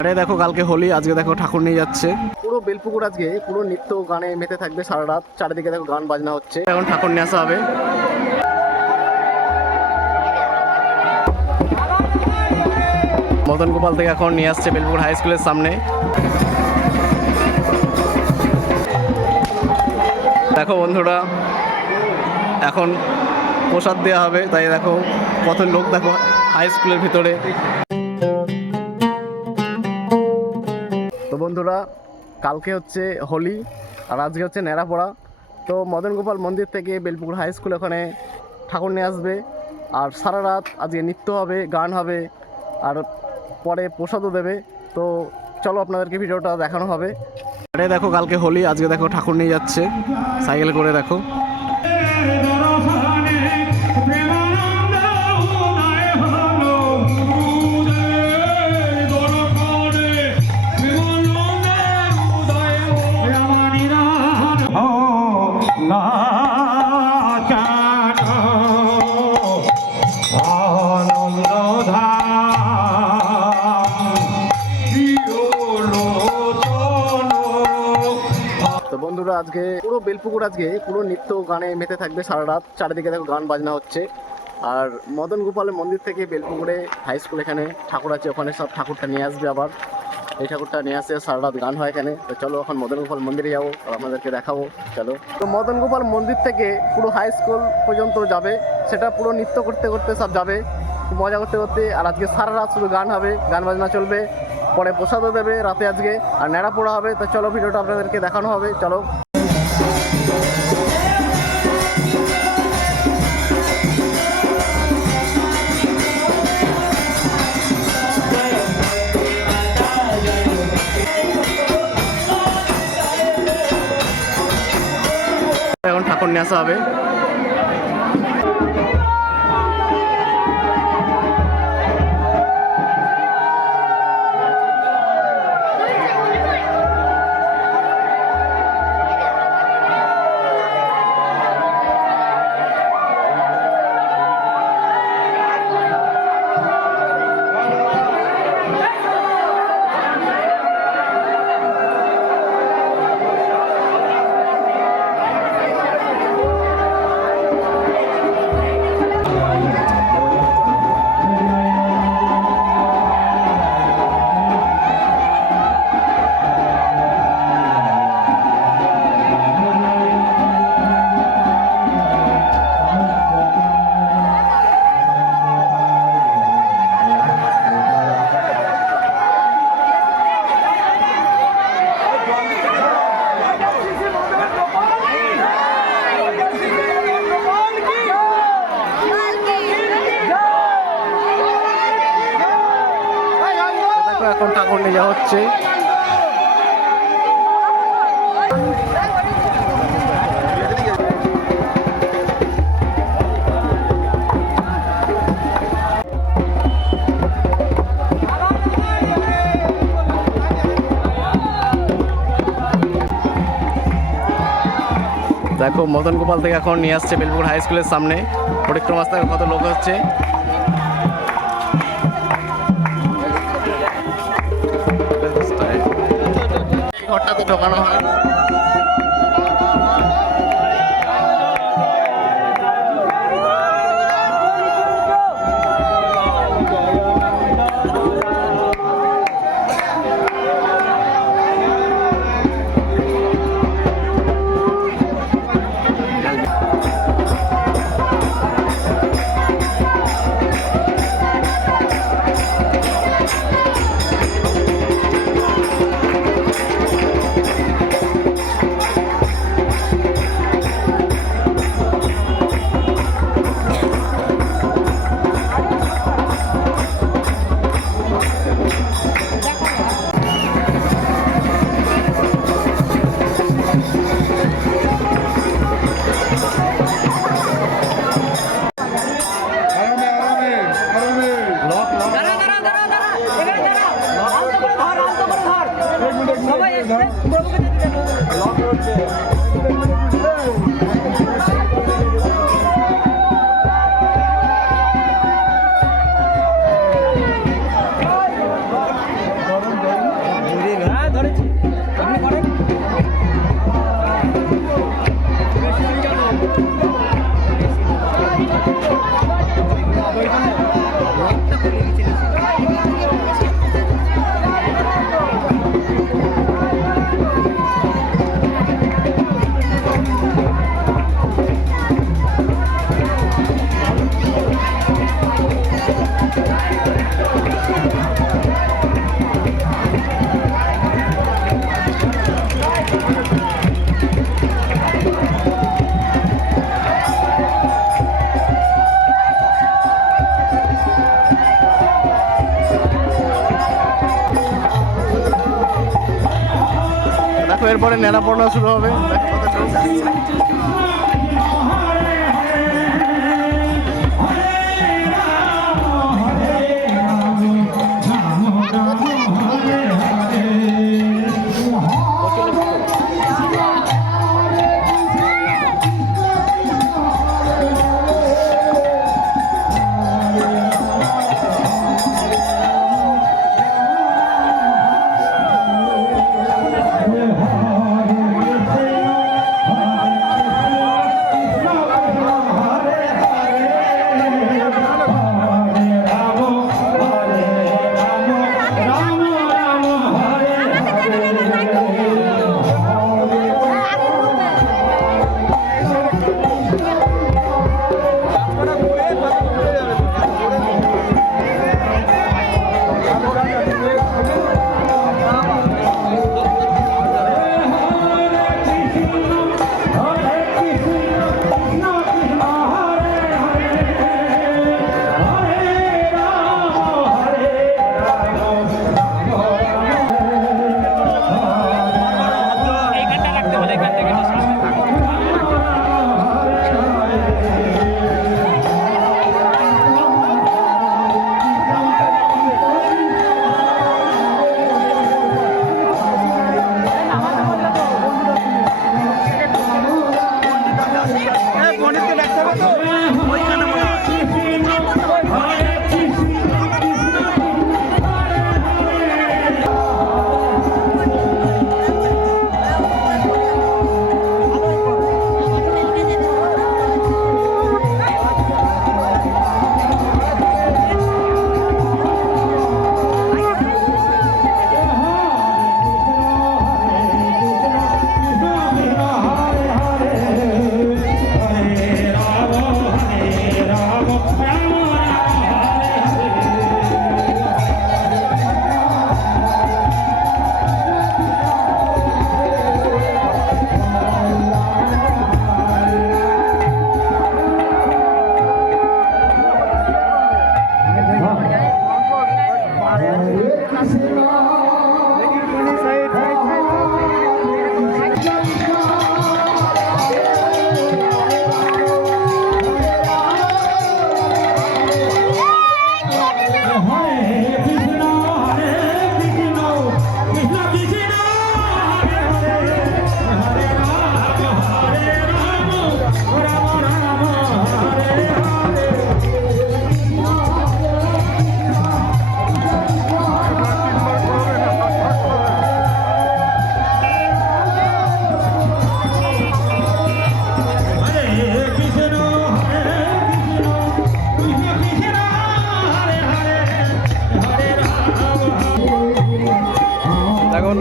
আরে দেখো কালকে হোলি, আজকে দেখো ঠাকুর নিয়ে যাচ্ছে। পুরো বেলপুকুর আজকে পুরো নৃত্য গানে মেতে থাকবে সারা রাত। চারিদিকে দেখো গান বাজনা হচ্ছে। এখন ঠাকুর নিয়ে আসা হবে। মদন গোপাল থেকে এখন নিয়ে আসছে বেলপুকুর হাই স্কুলের সামনে। দেখো বন্ধুরা, এখন প্রসাদ দেওয়া হবে, তাই দেখো কত লোক দেখো হাই স্কুলের ভিতরে। তো বন্ধুরা, কালকে হচ্ছে হোলি আর আজকে হচ্ছে নেড়াপড়া। তো মদন গোপাল মন্দির থেকে বেলপুকুর হাই স্কুল ওখানে ঠাকুর নিয়ে আসবে। আর সারা রাত আজকে নৃত্য হবে, গান হবে, আর পরে প্রসাদও দেবে। তো চলো আপনাদেরকে ভিডিওটা দেখানো হবে। আরে দেখো কালকে হোলি, আজকে দেখো ঠাকুর নিয়ে যাচ্ছে সাইকেল করে। দেখো বন্ধুরা, আজকে পুরো বেলপুকুর আজকে পুরো নৃত্য গানে মেতে থাকবে সারা রাত। চারিদিকে দেখো গান বাজনা হচ্ছে। আর মদন গোপালের মন্দির থেকে বেলপুকুরে হাই স্কুল এখানে ঠাকুর আছে, ওখানে সব ঠাকুরটা নিয়ে আসবে। আবার এই ঠাকুরটা নিয়ে আসে, সারা রাত গান হয় এখানে। তো চলো এখন মদন গোপাল মন্দিরে যাবো, আপনাদেরকে দেখাবো। চলো। তো মদন গোপাল মন্দির থেকে পুরো হাই স্কুল পর্যন্ত যাবে, সেটা পুরো নৃত্য করতে করতে সব যাবে, মজা করতে করতে। আর আজকে সারা রাত শুধু গান হবে, গান বাজনা চলবে, পরে প্রসাদও দেবে রাতে আজকে, আর নেড়া পোড়া হবে। তো চলো ভিডিওটা আপনাদেরকে দেখানো হবে। চলো। এখন ঠাকুর নিয়ে আসা হবে। এখন ঠাকুর নিয়ে যাওয়া হচ্ছে। দেখো মদন গোপাল থেকে এখন নিয়ে আসছে বেলপুকুর হাই স্কুলের সামনে। পরিক্রমা রাস্তায় কত লোক হচ্ছে। ঘরটাতে ঢোকানো হয়। আপনি করেন দেখো এরপরে নেড়া পড়া শুরু হবে। দেখো কত চোখ আসছে।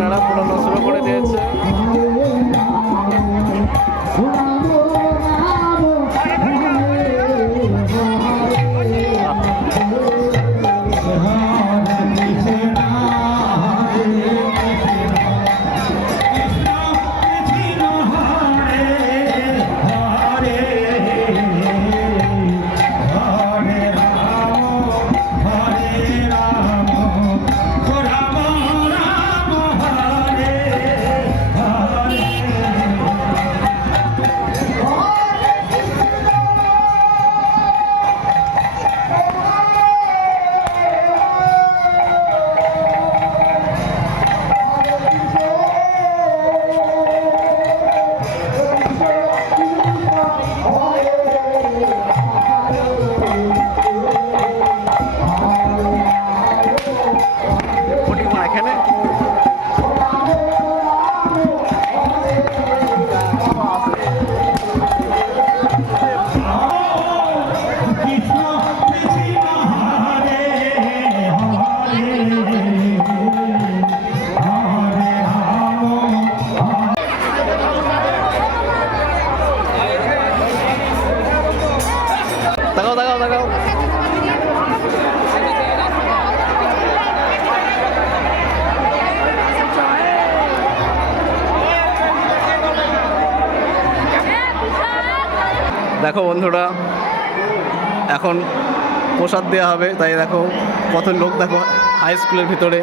নাড়া পোড়ানো শুরু করে দিয়েছে। দেখো বন্ধুরা, এখন প্রসাদ দেওয়া হবে, তাই দেখো কত লোক দেখো হাই স্কুলের ভিতরে।